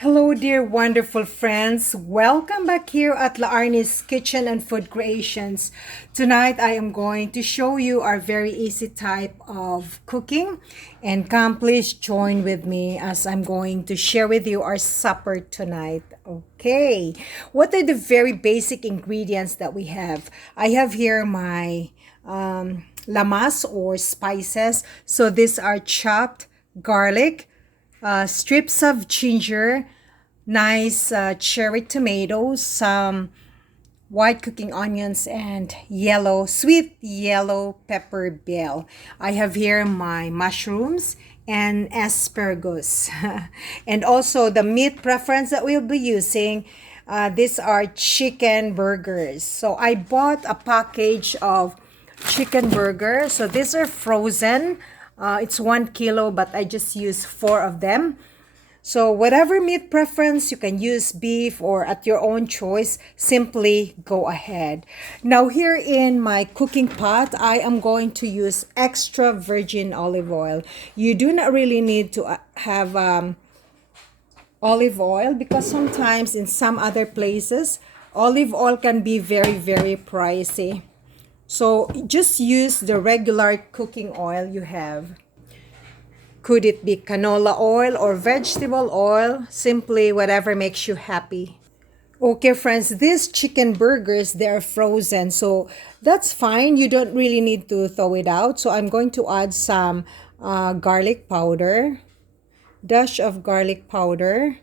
Hello, dear wonderful friends. Welcome back here at Laarni's Kitchen and Food Creations. Tonight, I am going to show you our very easy type of cooking. And come, please join with me as I'm going to share with you our supper tonight. Okay, what are the very basic ingredients that we have? I have here my lamas or spices. So these are chopped garlic, strips of ginger, nice cherry tomatoes, some white cooking onions, and sweet yellow pepper bell. I have here my mushrooms and asparagus. And also the meat preference that we'll be using. These are chicken burgers. So I bought a package of chicken burgers. So these are frozen. It's 1 kilo, but I just use 4 of them. So whatever meat preference, you can use beef or at your own choice, simply go ahead. Now here in my cooking pot, I am going to use extra virgin olive oil. You do not really need to have olive oil because sometimes in some other places, olive oil can be very pricey. So just use the regular cooking oil you have. Could it be canola oil or vegetable oil? Simply whatever makes you happy. Okay, friends, these chicken burgers, they're frozen. So that's fine. You don't really need to throw it out. So I'm going to add some garlic powder. Dash of garlic powder.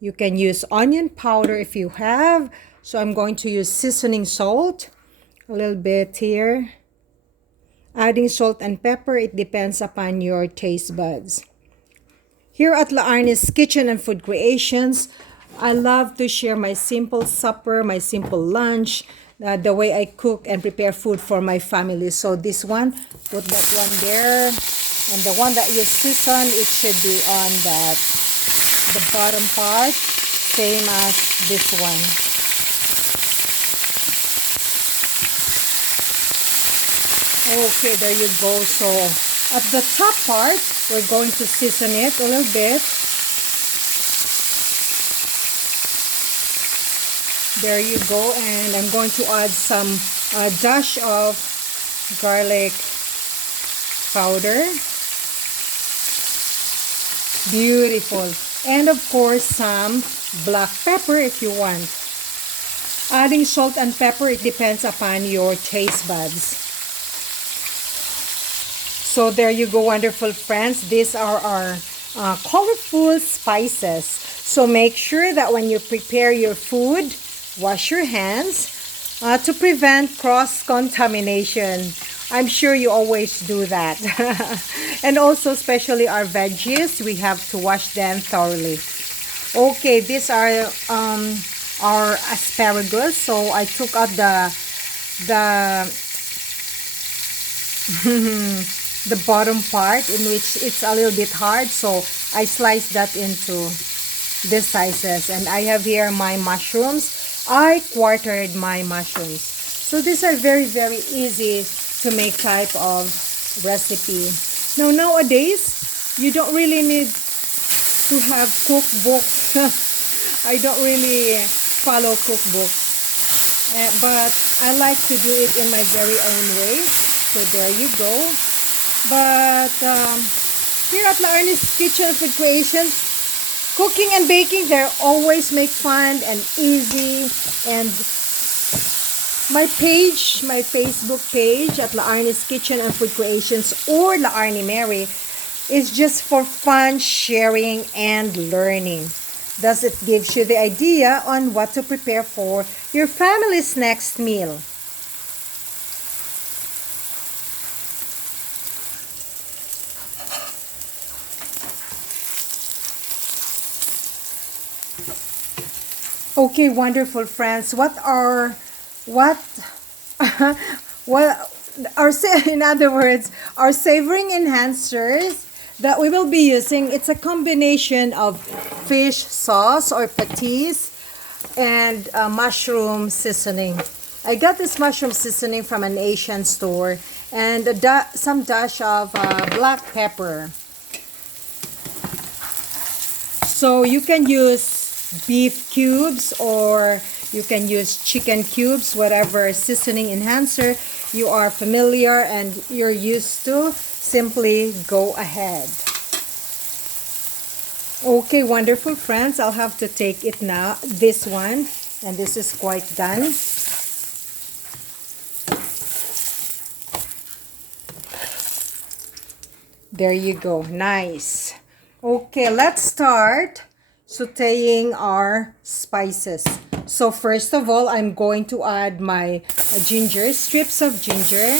You can use onion powder if you have. So I'm going to use seasoning salt. A little bit here. Adding salt and pepper, it depends upon your taste buds. Here at Laarni's Kitchen and Food Creations, I love to share my simple supper, my simple lunch, the way I cook and prepare food for my family. So this one, put that one there. And the one that you season, it should be on the bottom part, same as this one. Okay, there you go. So at the top part, we're going to season it a little bit. There you go. And I'm going to add some dash of garlic powder. Beautiful. And of course, some black pepper if you want. Adding salt and pepper, it depends upon your taste buds. So there you go, wonderful friends. These are our colorful spices. So make sure that when you prepare your food, wash your hands to prevent cross-contamination. I'm sure you always do that. And also, especially our veggies, we have to wash them thoroughly. Okay, these are our asparagus. So I took out the bottom part in which it's a little bit hard, so I sliced that into these sizes. And I have here my mushrooms. I quartered my mushrooms. So these are very easy to make type of recipe. Now nowadays, you don't really need to have cookbook. I don't really follow cookbooks, but I like to do it in my very own way. So there you go. But here at Laarni's Kitchen and Food Creations, cooking and baking, they always make fun and easy. And my page, my Facebook page at Laarni's Kitchen and Food Creations or Laarni Mary is just for fun, sharing, and learning. Thus, it gives you the idea on what to prepare for your family's next meal. Okay, wonderful friends. What in other words, our savoring enhancers that we will be using, it's a combination of fish sauce or patis and mushroom seasoning. I got this mushroom seasoning from an Asian store and some dash of black pepper. So you can use beef cubes or you can use chicken cubes, whatever seasoning enhancer you are familiar and you're used to. Simply go ahead. Okay, wonderful friends, I'll have to take it now, this one, and this is quite done. There you go, nice. Okay, let's start sauteing our spices. So first of all, I'm going to add my ginger, strips of ginger.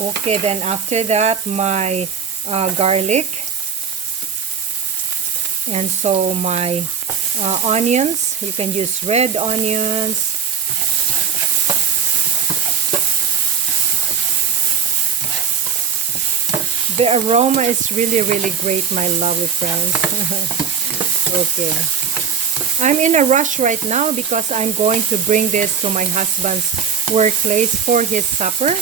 Okay, then after that, my garlic. And so my onions, you can use red onions. The aroma is really, really great, my lovely friends. Okay. I'm in a rush right now because I'm going to bring this to my husband's workplace for his supper.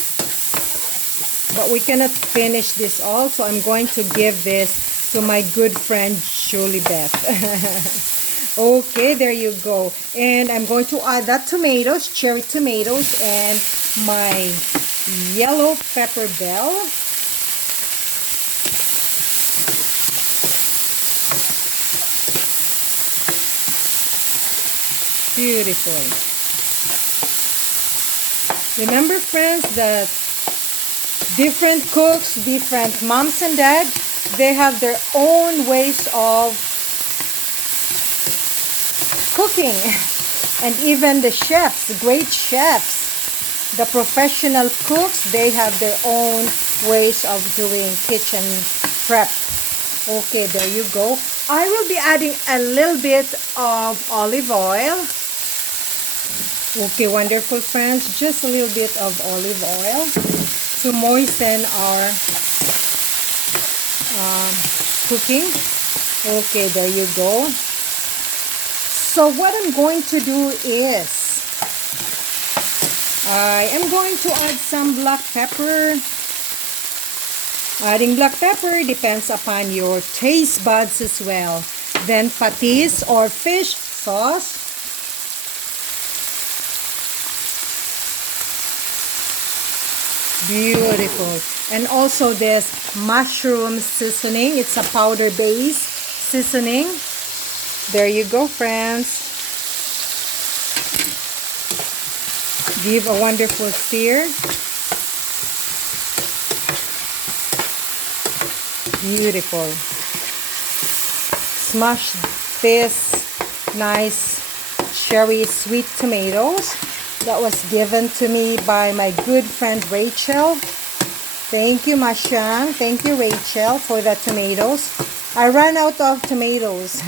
But we cannot finish this all, so I'm going to give this to my good friend Julie Beth. Okay, there you go. And I'm going to add that tomatoes, cherry tomatoes, and my yellow pepper bell. Beautiful. Remember, friends, that different cooks, different moms and dads, they have their own ways of cooking. And even the chefs, great chefs, the professional cooks, they have their own ways of doing kitchen prep. Okay, there you go. I will be adding a little bit of olive oil. Okay, wonderful friends, just a little bit of olive oil to moisten our cooking. Okay, there you go. So what I'm going to do is I am going to add some black pepper. Adding black pepper depends upon your taste buds as well. Then patis or fish sauce. Beautiful. And also this mushroom seasoning. It's a powder base seasoning. There you go, friends. Give a wonderful stir. Beautiful. Smash this nice cherry sweet tomatoes that was given to me by my good friend Rachel. Thank you, Mashan. Thank you, Rachel, for the tomatoes. I ran out of tomatoes.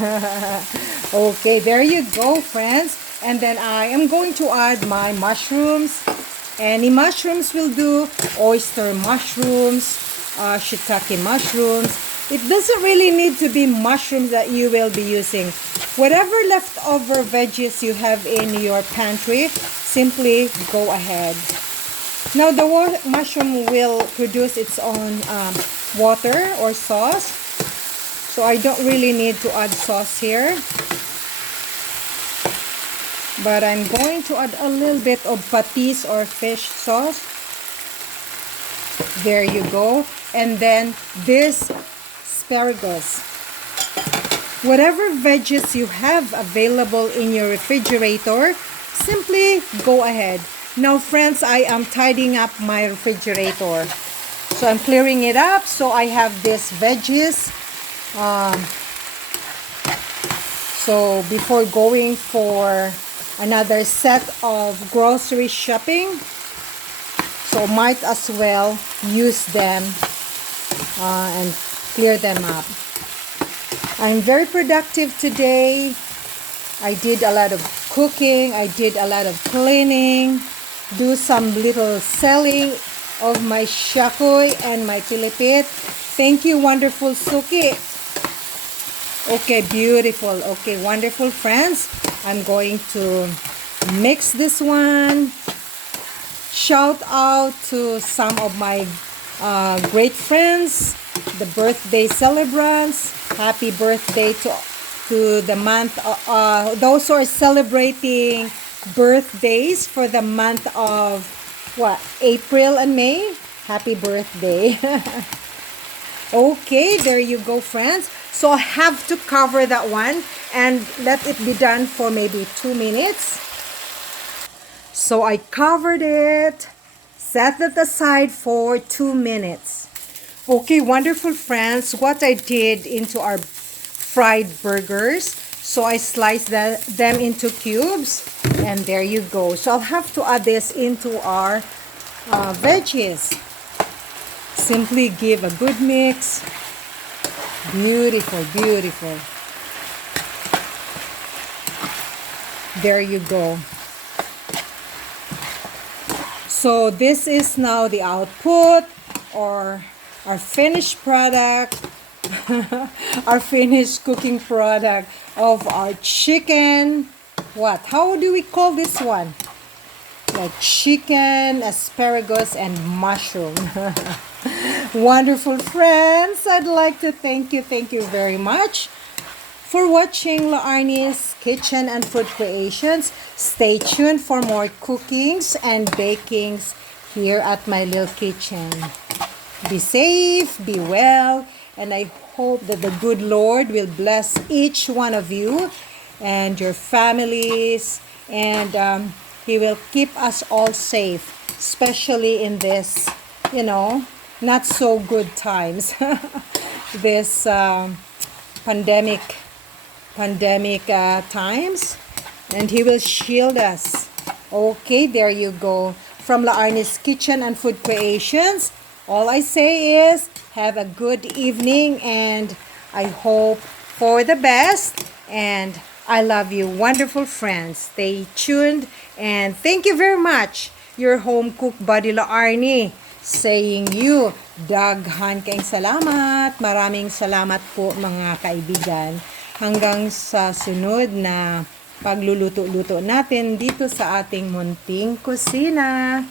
Okay, there you go, friends. And then I am going to add my mushrooms. Any mushrooms will do. Oyster mushrooms, shiitake mushrooms. It doesn't really need to be mushrooms that you will be using. Whatever leftover veggies you have in your pantry, simply go ahead. Now the mushroom will produce its own water or sauce. So I don't really need to add sauce here. But I'm going to add a little bit of patis or fish sauce. There you go. And then this asparagus. Whatever veggies you have available in your refrigerator, simply go ahead. Now friends, I am tidying up my refrigerator. So I'm clearing it up. So I have this veggies. So before going for another set of grocery shopping, so might as well use them and clear them up. I'm very productive today. I did a lot of cooking, I did a lot of cleaning, do some little selling of my shakoy and my kilipit. Thank you, wonderful Suki. Okay, beautiful. Okay, wonderful friends. I'm going to mix this one. Shout out to some of my great friends, the birthday celebrants. Happy birthday to the month, those who are celebrating birthdays for the month of April and May. Happy birthday. Okay, there you go, friends. So I have to cover that one and let it be done for maybe 2 minutes. So I covered it, set it aside for 2 minutes. Okay, wonderful friends, what I did into our fried burgers. So I sliced them into cubes, and there you go. So I'll have to add this into our veggies. Simply give a good mix. Beautiful, beautiful. There you go. So this is now the output, or our finished product, our finished cooking product of our chicken. How do we call this one? Like chicken, asparagus, and mushroom. Wonderful friends, I'd like to thank you very much for watching La Arnie's Kitchen and Food Creations. Stay tuned for more cookings and bakings here at my little kitchen. Be safe, be well, and I hope that the good Lord will bless each one of you and your families, and He will keep us all safe, especially in this, not so good times. This pandemic times, and He will shield us. Okay, there you go. From La Arnie's Kitchen and Food Creations, all I say is have a good evening, and I hope for the best, and I love you, wonderful friends. Stay tuned, and thank you very much. Your home cook buddy La Arnie, saying you, daghan kayong salamat. Maraming salamat po mga kaibigan. Hanggang sa sunod na pagluluto-luto natin dito sa ating munting kusina.